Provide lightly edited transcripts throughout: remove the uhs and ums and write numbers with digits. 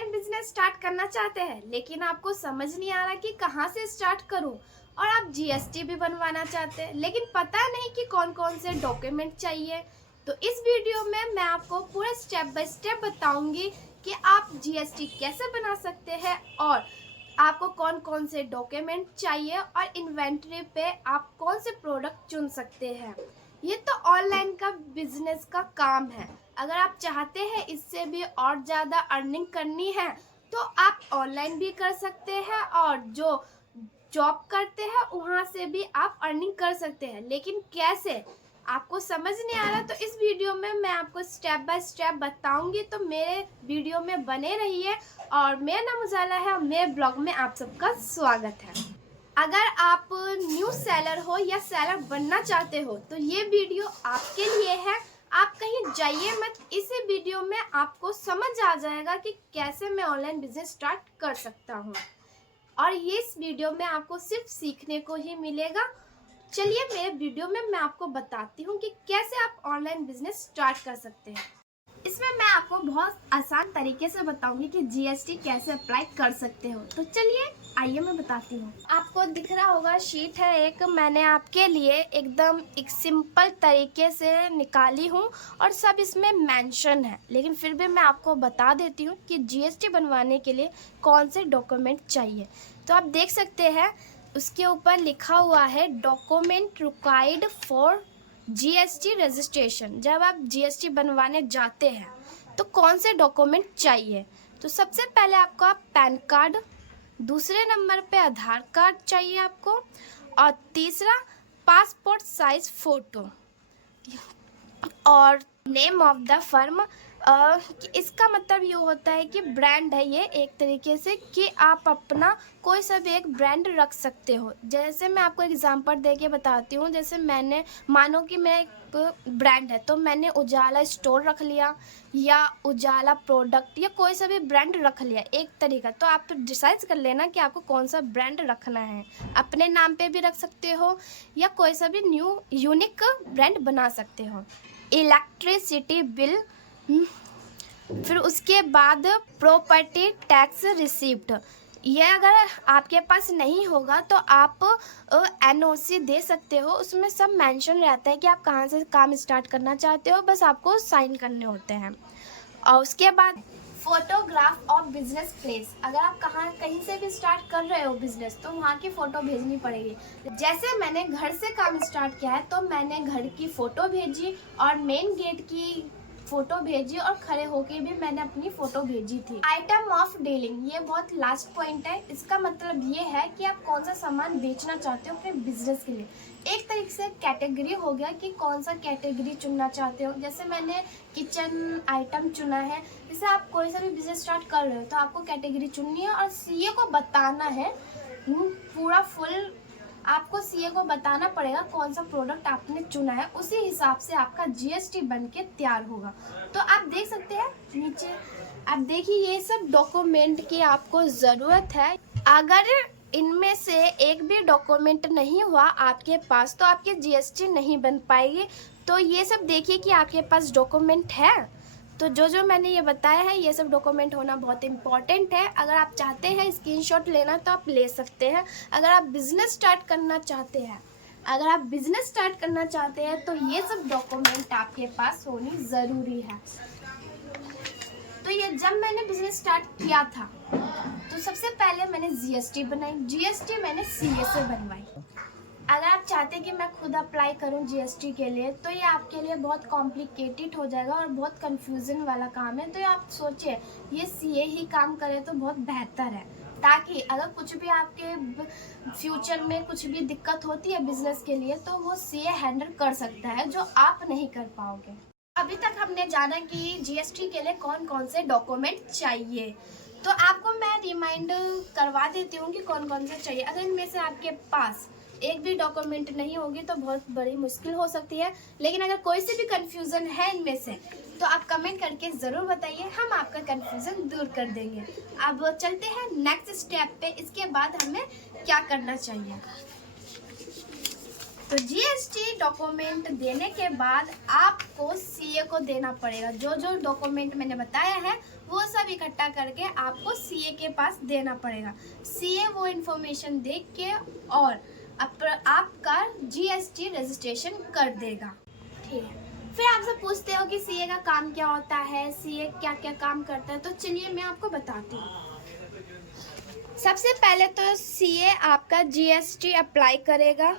Online business start करना चाहते हैं लेकिन आपको समझ नहीं आ रहा कि कहाँ से स्टार्ट करूं, और आप जीएसटी भी बनवाना चाहते हैं लेकिन पता नहीं कि कौन कौन से डॉक्यूमेंट चाहिए। तो इस वीडियो में मैं आपको पूरा स्टेप बाय स्टेप बताऊंगी कि आप जीएसटी कैसे बना सकते हैं और आपको कौन कौन से डॉक्यूमेंट चाहिए और इन्वेंटरी पे आप कौन से प्रोडक्ट चुन सकते हैं। ये तो ऑनलाइन का बिजनेस का काम है। अगर आप चाहते हैं इससे भी और ज़्यादा अर्निंग करनी है तो आप ऑनलाइन भी कर सकते हैं और जो जॉब करते हैं वहाँ से भी आप अर्निंग कर सकते हैं। लेकिन कैसे आपको समझ नहीं आ रहा तो इस वीडियो में मैं आपको स्टेप बाय स्टेप बताऊंगी, तो मेरे वीडियो में बने रहिए। और मेरा नाम उजाला है और मेरे ब्लॉग में आप सबका स्वागत है। अगर आप न्यू सेलर हो या सेलर बनना चाहते हो तो ये वीडियो आपके लिए है। आप कहीं जाइए मत, इसी वीडियो में आपको समझ आ जाएगा कि कैसे मैं ऑनलाइन बिजनेस स्टार्ट कर सकता हूँ। और ये इस वीडियो में आपको सिर्फ सीखने को ही मिलेगा। चलिए मेरे वीडियो में मैं आपको बताती हूँ कि कैसे आप ऑनलाइन बिजनेस स्टार्ट कर सकते हैं। इसमें मैं आपको बहुत आसान तरीके से बताऊंगी कि जीएसटी कैसे अप्लाई कर सकते हो। तो चलिए आइए मैं बताती हूँ। आपको दिख रहा होगा शीट है एक, मैंने आपके लिए एकदम एक सिंपल तरीके से निकाली हूँ और सब इसमें मेंशन है, लेकिन फिर भी मैं आपको बता देती हूँ कि जीएसटी बनवाने के लिए कौन से डॉक्यूमेंट चाहिए। तो आप देख सकते हैं उसके ऊपर लिखा हुआ है document required for GST registration. जब आप जीएसटी बनवाने जाते हैं तो कौन से डॉक्यूमेंट चाहिए। तो सबसे पहले आपका पैन कार्ड, दूसरे नंबर पे आधार कार्ड चाहिए आपको, और तीसरा पासपोर्ट साइज फ़ोटो, और नेम ऑफ द फर्म। इसका मतलब ये होता है कि ब्रांड है ये एक तरीके से, कि आप अपना कोई सा भी एक ब्रांड रख सकते हो। जैसे मैं आपको एग्जांपल दे के बताती हूँ, जैसे मैंने मानो कि मैं एक ब्रांड है तो मैंने उजाला स्टोर रख लिया या उजाला प्रोडक्ट या कोई सा भी ब्रांड रख लिया एक तरीका। तो आप डिसाइड कर लेना कि आपको कौन सा ब्रांड रखना है। अपने नाम पे भी रख सकते हो या कोई सा भी न्यू यूनिक ब्रांड बना सकते हो। इलेक्ट्रिसिटी बिल, फिर उसके बाद प्रॉपर्टी टैक्स रिसिप्ट। ये अगर आपके पास नहीं होगा तो आप एनओसी दे सकते हो, उसमें सब मेंशन रहता है कि आप कहाँ से काम स्टार्ट करना चाहते हो, बस आपको साइन करने होते हैं। और उसके बाद फोटोग्राफ ऑफ बिजनेस प्लेस। अगर आप कहीं से भी स्टार्ट कर रहे हो बिजनेस तो वहाँ की फ़ोटो भेजनी पड़ेगी। जैसे मैंने घर से काम स्टार्ट किया है तो मैंने घर की फ़ोटो भेजी और मेन गेट की फ़ोटो भेजी और खड़े होके भी मैंने अपनी फ़ोटो भेजी थी। आइटम ऑफ डीलिंग, ये बहुत लास्ट पॉइंट है। इसका मतलब ये है कि आप कौन सा सामान बेचना चाहते हो अपने बिजनेस के लिए। एक तरीके से कैटेगरी हो गया कि कौन सा कैटेगरी चुनना चाहते हो। जैसे मैंने किचन आइटम चुना है। जैसे आप कोई सा भी बिजनेस स्टार्ट कर रहे हो तो आपको कैटेगरी चुननी है और सीए को बताना है पूरा फुल। आपको सीए को बताना पड़ेगा कौन सा प्रोडक्ट आपने चुना है, उसी हिसाब से आपका जीएसटी बन के तैयार होगा। तो आप देख सकते हैं नीचे, आप देखिए ये सब डॉक्यूमेंट की आपको ज़रूरत है। अगर इनमें से एक भी डॉक्यूमेंट नहीं हुआ आपके पास तो आपकी जीएसटी नहीं बन पाएगी। तो ये सब देखिए कि आपके पास डॉक्यूमेंट है। तो जो मैंने ये बताया है ये सब डॉक्यूमेंट होना बहुत इम्पॉर्टेंट है। अगर आप चाहते हैं स्क्रीनशॉट लेना तो आप ले सकते हैं। अगर आप बिज़नेस स्टार्ट करना चाहते हैं तो ये सब डॉक्यूमेंट आपके पास होनी ज़रूरी है। तो ये जब मैंने बिज़नेस स्टार्ट किया था तो सबसे पहले मैंने जीएसटी बनाई। जीएसटी मैंने सीए से बनवाई। अगर आप चाहते हैं कि मैं खुद अप्लाई करूं जीएसटी के लिए तो ये आपके लिए बहुत कॉम्प्लिकेटेड हो जाएगा और बहुत कंफ्यूजन वाला काम है। तो ये आप सोचिए ये सीए ही काम करे तो बहुत बेहतर है, ताकि अगर कुछ भी आपके फ्यूचर में कुछ भी दिक्कत होती है बिजनेस के लिए तो वो सीए हैंडल कर सकता है, जो आप नहीं कर पाओगे। अभी तक हमने जाना कि जीएसटी के लिए कौन कौन से डॉक्यूमेंट चाहिए। तो आपको मैं रिमाइंड करवा देती हूँ कि कौन कौन से चाहिए। अगर इनमें से आपके पास एक भी डॉक्यूमेंट नहीं होगी तो बहुत बड़ी मुश्किल हो सकती है। लेकिन अगर कोई सी भी कंफ्यूजन है इनमें से तो आप कमेंट करके ज़रूर बताइए, हम आपका कंफ्यूजन दूर कर देंगे। अब चलते हैं नेक्स्ट स्टेप पे। इसके बाद हमें क्या करना चाहिए। तो जीएसटी डॉक्यूमेंट देने के बाद आपको सीए को देना पड़ेगा। जो जो डॉक्यूमेंट मैंने बताया है वो सब इकट्ठा करके आपको सीए के पास देना पड़ेगा। सीए वो इन्फॉर्मेशन देख के और आपका जीएसटी रजिस्ट्रेशन कर देगा। ठीक है, फिर आपसे पूछते हो कि सीए का काम क्या होता है, सीए क्या क्या काम करता है, तो चलिए मैं आपको बताती हूँ। सबसे पहले तो सीए आपका जीएसटी अप्लाई करेगा।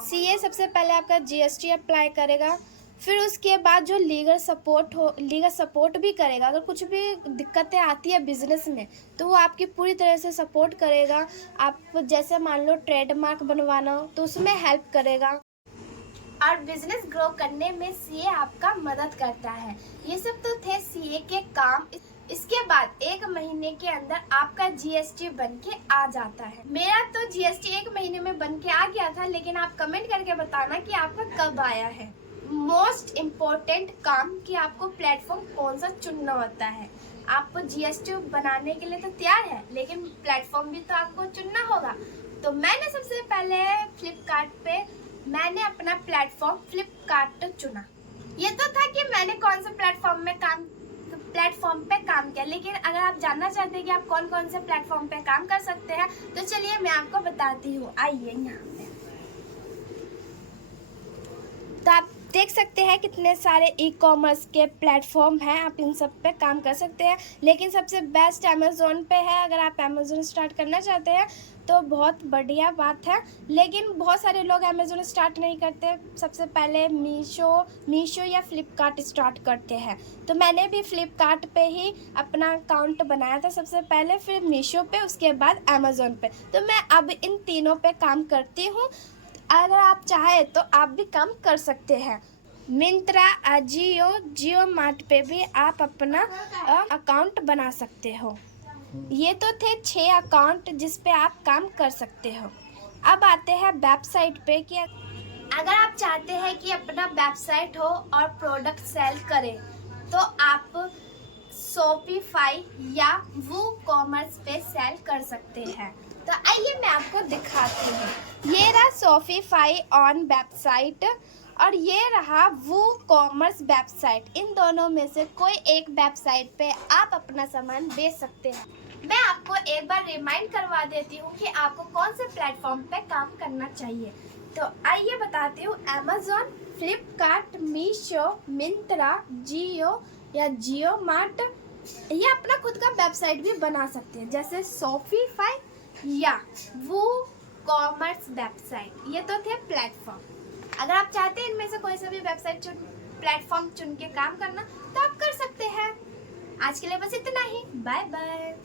सीए सबसे पहले आपका जीएसटी अप्लाई करेगा, फिर उसके बाद जो लीगल सपोर्ट भी करेगा। अगर कुछ भी दिक्कतें आती है बिजनेस में तो वो आपकी पूरी तरह से सपोर्ट करेगा। आप जैसे मान लो ट्रेडमार्क बनवाना हो तो उसमें हेल्प करेगा, और बिजनेस ग्रो करने में सीए आपका मदद करता है। ये सब तो थे सीए के काम। इसके बाद 1 महीने के अंदर आपका जीएसटी बन के आ जाता है। मेरा तो जीएसटी 1 महीने में बन के आ गया था, लेकिन आप कमेंट करके बताना कि आपका कब आया है। मोस्ट इम्पोर्टेंट काम कि आपको प्लेटफॉर्म कौन सा चुनना होता है। आप जीएसटी बनाने के लिए तो तैयार है, लेकिन प्लेटफॉर्म भी तो आपको चुनना होगा। तो मैंने सबसे पहले फ्लिपकार्ट पे मैंने अपना प्लेटफॉर्म फ्लिपकार्ट चुना। ये तो था कि मैंने कौन से प्लेटफॉर्म पे काम किया, लेकिन अगर आप जानना चाहते हैं कि आप कौन कौन से प्लेटफॉर्म पे काम कर सकते हैं तो चलिए मैं आपको बताती हूँ। आइए यहाँ पे, तो आप देख सकते हैं कितने सारे ई कॉमर्स के प्लेटफॉर्म हैं। आप इन सब पे काम कर सकते हैं, लेकिन सबसे बेस्ट अमेज़ोन पे है। अगर आप अमेज़ोन स्टार्ट करना चाहते हैं तो बहुत बढ़िया बात है, लेकिन बहुत सारे लोग अमेज़ोन स्टार्ट नहीं करते। सबसे पहले मीशो या फ्लिपकार्ट स्टार्ट करते हैं। तो मैंने भी फ्लिपकार्ट पे ही अपना अकाउंट बनाया था सबसे पहले, फिर मीशो पे, उसके बाद अमेज़ोन पे। तो मैं अब इन तीनों पे काम करती हूँ। अगर आप चाहें तो आप भी काम कर सकते हैं। मिंत्रा, जियो मार्ट पे भी आप अपना अकाउंट बना सकते हो। ये तो थे 6 अकाउंट जिस पे आप काम कर सकते हो। अब आते हैं वेबसाइट पे कि अगर आप चाहते हैं कि अपना वेबसाइट हो और प्रोडक्ट सेल करें तो आप शॉपिफाई या वूकॉमर्स पे सेल कर सकते हैं। तो आइए मैं आपको दिखाती हूँ। ये रहा शॉपिफाई ऑन वेबसाइट और ये रहा वूकॉमर्स वेबसाइट। इन दोनों में से कोई एक वेबसाइट पे आप अपना सामान बेच सकते हैं। मैं आपको एक बार रिमाइंड करवा देती हूँ कि आपको कौन से प्लेटफॉर्म पे काम करना चाहिए। तो आइए बताती हूँ। अमेज़ॉन, फ्लिपकार्ट, मीशो, मिंत्रा, जियो या जियो मार्ट, ये अपना खुद का वेबसाइट भी बना सकते हैं, जैसे शॉपिफाई या वूकॉमर्स वेबसाइट। ये तो थे प्लेटफॉर्म। अगर आप चाहते हैं इनमें से कोई सा भी प्लेटफॉर्म चुन के काम करना तो आप कर सकते हैं। आज के लिए बस इतना ही। Bye bye.